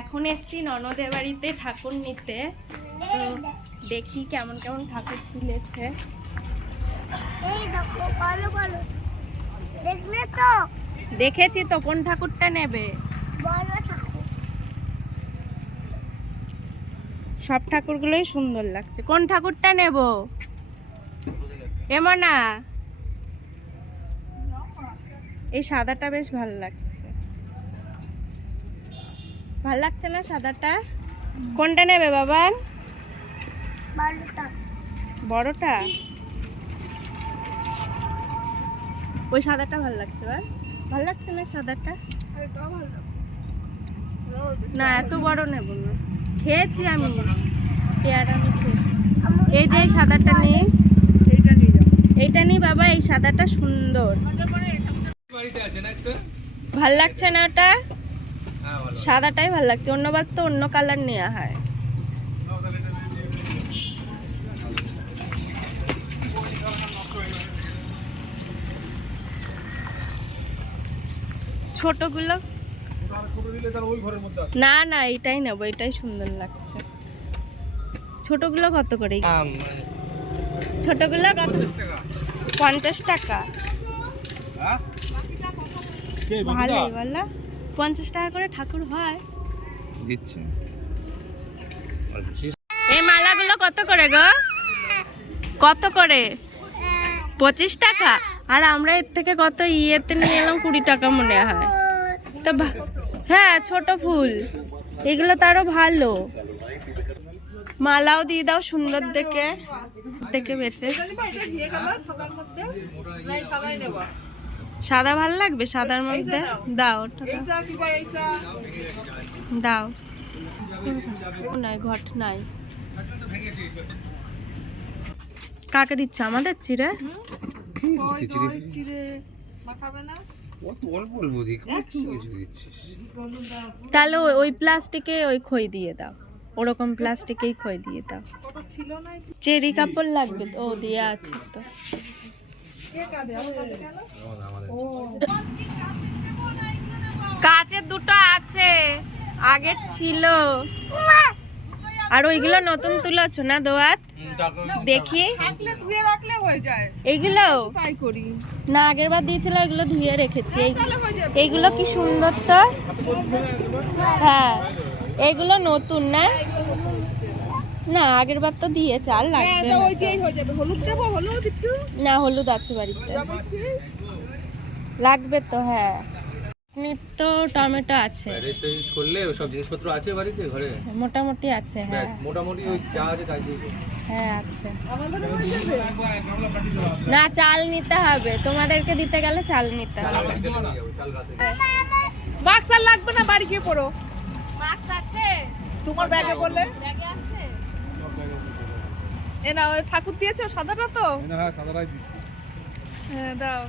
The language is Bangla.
এখন এসছি ননদের বাড়িতে ঠাকুর নিতে, তো দেখি কেমন কেমন ঠাকুর তুলেছে। দেখেছি তো, কোন ঠাকুরটা নেবে? সব ঠাকুরগুলোই সুন্দর লাগছে, কোন ঠাকুরটা নেব? এমন না, এই সাদাটা বেশ ভালো লাগছে। ভাল লাগছে না সাদাটা? কোনটা নেবে বাবান? বড়টা? ওই সাদাটা ভাল লাগছে। ভাল লাগছে না সাদাটা? না এত বড় নেব না, খেয়েছি আমি পেয়ারা, আমি খেয়েছি। এই যে এই সাদাটা নেই, এইটা নেই বাবা, এই সাদাটা সুন্দর। ভাল লাগছে না ওটা? সাদাটাই ভাল লাগছে, অন্যবার তো অন্য কালার নেওয়া হয়। ছোটগুলো না না, এটাই নেবো, এটাই সুন্দর লাগছে। ছোটগুলো কত করে? ছোটগুলো কত? 50 টাকা। ভালোই বলো, 50 টাকা করে ঠাকুর হয় দিচ্ছে। এই মালাগুলো কত করে গো? কত করে? 25 টাকা। আর আমরা এর থেকে কত ইয়েতে নিয়ে এলাম 20 টাকা মনে হয় তো। হ্যাঁ ছোট ফুল, এগুলো তো আরো ভালো। মালাও দিয়ে দাও সুন্দর দেখে দেখে বেচে। সাদা ভালো লাগবে, সাদার মধ্যে দাও দাও। নাই ঘট নাই। কাকে দিচ্ছ? আমাদের চিড়ে? তাহলে ওই প্লাস্টিকে ওই খই দিয়ে দাও, ওরকম প্লাস্টিকেই খই দিয়ে দাও। চেরি কাপড় লাগবে তো? ও দিয়ে আছে তো। কাচের দুটো আছে, আগের ছিল। আর ওইগুলো নতুন তুলেছ না দোয়াত? দেখি এইগুলো না, আগের বার দিয়েছিল, এগুলো ধুয়ে রেখেছি। এইগুলো কি সুন্দর তো। হ্যাঁ এইগুলো নতুন না? না আগের বার তো দিয়েছে, আর লাগবে না। হলুদ আছে বাড়িতে, লাগবে তো। হ্যাঁ তো টমেটো আছে, সব জিনিসপত্র আছে বাড়িতে, ঘরে মোটামুটি আছে। হ্যাঁ মোটামুটি ওই যা আছে তাই দিয়ে। হ্যাঁ আছে। না চাল নিতে হবে, তোমাদেরকে দিতে গেলে চাল নিতে হবে। বাক্স আর লাগবে না, বাড়ি গিয়ে পড়ো। বাক্স আছে তোমার ব্যাগে বললে? ব্যাগে আছে। এ না, ওই ঠাকুর দিয়েছো সাদাটা তো? হ্যাঁ সাদাটাই দিচ্ছি। হ্যাঁ দাও।